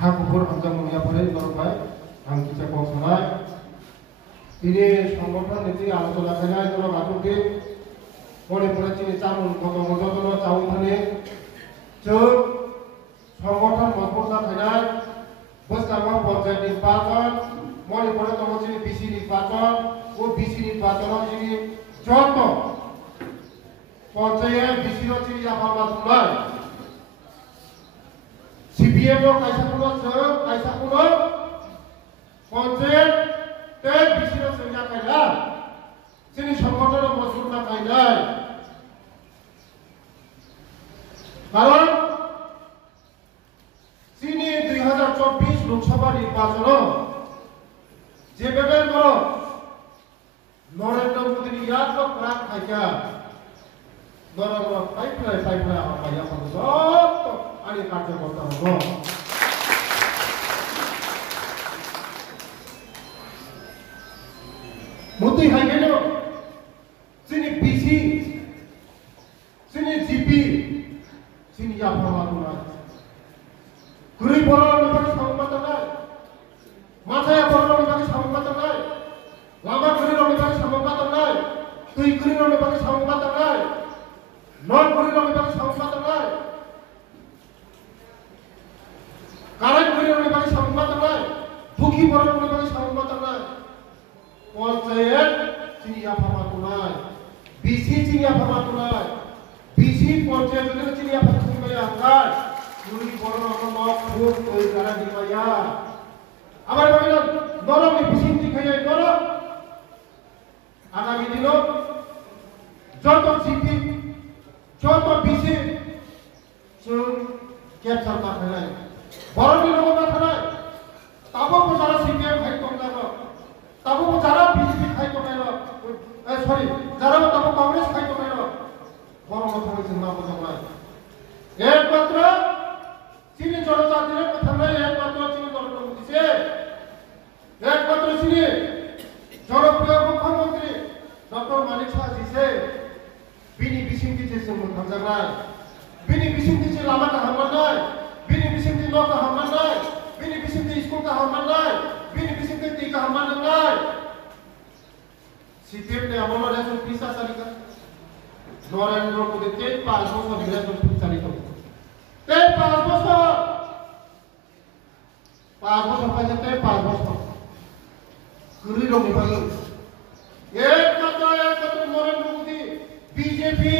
সাকুপুর হামজা মুনিয়াপুরে দরকার আংকিতে পৌঁছায় তিনি সংগঠন নীতি আলোচনা খেলায় কোনো নাটকে মনে পড়েছে চামুন কত মজতন চাউখানে চোখ সংগঠন মজবুত খেলায় বস্তামা পঞ্চায়েত নির্বাচন মনে পড়ে তোমার যিনি বিসি নির্বাচন ও বিসি নির্বাচন যিনি যত পঞ্চায়েত বিসির যিনি আবার নয় সিপিএম কাইসাকুলো পঞ্চায়েত তে বিসির সেনা কাইলা যিনি সংগঠন মজবুত না কাইলাই কারণ তিনি 2024 লোকসভা নির্বাচন যেভাবে নরেন্দ্র মোদী ইয়াদ প্রাণ খাইকা নরেন্দ্র পাইপলাই আমার ভাইয়া সব আগে কার্যকর্তা হব মোদী হাই গেল তিনি বিসি তিনি জিপি তিনি আপনার গুরুই বড় বিভাগে সংবাদ নাই মাথায় বড় বিভাগে সংবাদ নাই লামা গুরির বিভাগে সংবাদ নাই তুই গুরির বিভাগে সংবাদ নাই নন গুরির বিভাগে সংবাদ নাই কারেন্ট গুরির বিভাগে সংবাদ নাই দুঃখী বড় বিভাগে সংবাদ নাই পঞ্চায়েত চিনিয়া ফামাতো নাই বিসি চিনিয়া ফামাতো নাই বিসি পঞ্চায়েত চিনিয়া ফামাতো নাই আকার গুরি বড় নক খুব ওই যারা দিবাইয়া আবার বলেন নরম বিসিন্তি খাইয়ে নরম আগামী দিন যত জিপি যত বিসি চুন ক্যাপচার মাথা নাই বড় লোক মাথা নাই তাবো যারা সিপিএম খাই কম না তাবো যারা বিজেপি খাই কম না সরি যারা তাবো কংগ্রেস খাই কম না বড় কথা হয়েছে না বোঝা নাই একমাত্র তিনি জনজাতির কথা নাই একমাত্র তিনি নরেন্দ্র মোদী একমাত্র তিনি জনপ্রিয় মুখ্যমন্ত্রী ডক্টর মানিক শাহ দিছে বিনি বিসিন্তি দিছে মুখ্যমন্ত্রী নাই বিনি বিসিন্তি দিছে লামাটা হামলা নাই বিনি বিসিন্তি নৌকা হামলা নাই বিনি বিসিন্তি স্কুল কা হামলা নাই বিনি বিসিন্তি টিকা হামলা নাই সিপিএম ने আমল রেশন পিসা চালিকা নরেন্দ্র মোদী 5 বছর রেশন চালিত 5 বছর পাইছে 5 বছর গুরি রঙে ভালো একমাত্র নরেন্দ্র মোদী বিজেপি